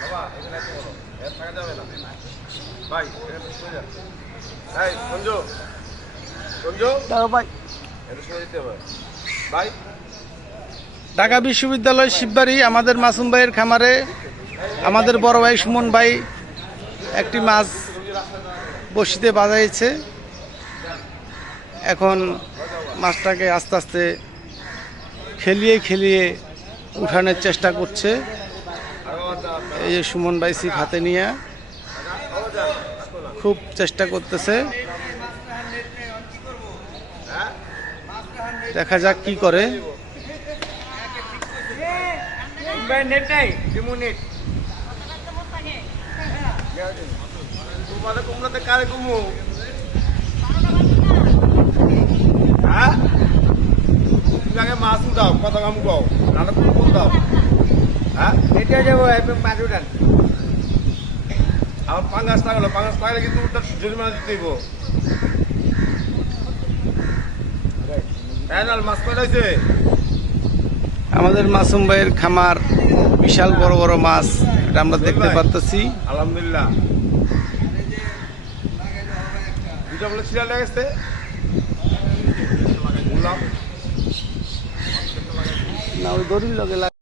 বাবা এখানে এত বড় এর থাকা যাবে না ভাই, এখানে শুনে যান। এই সঞ্জু, সঞ্জু ভাই, এটা শুনে দিতে হবে ভাই। ঢাকা বিশ্ববিদ্যালয় শিববাড়ি আমাদের মাসুম ভাইয়ের খামারে আমাদের বড় ভাই সুমন ভাই একটি মাছ বড়শিতে বাজাইছে। এখন মাছটাকে আস্তে আস্তে খেলিয়ে খেলিয়ে উঠানোর চেষ্টা করছে। এই যে সুমন ভাই ছিপ হাতে নিয়ে খুব চেষ্টা করতেছে, দেখা যাক কি করে। কুমড়াতে কারে কুমু হ্যাঁ, তুমি আগে মাছ দাও, কত কাম গাও, রান্না কুমু দাও। হ্যাঁ এটা যাবো মাছ উঠান। আমার পাঙ্গাস থাকলো, পাঙ্গাস থাকলে কিন্তু ওটা জরিমানা দিতে হইব। মাছ কয়টা হয়েছে? আমাদের মাসুম ভাইয়ের খামার বিশাল বড় বড় মাছ, এটা আমরা দেখতে পাচ্ছি। আলহামদুলিল্লাহ দুটা বলে সিরিয়াল লেগেছে। না ওই দড়ির লগে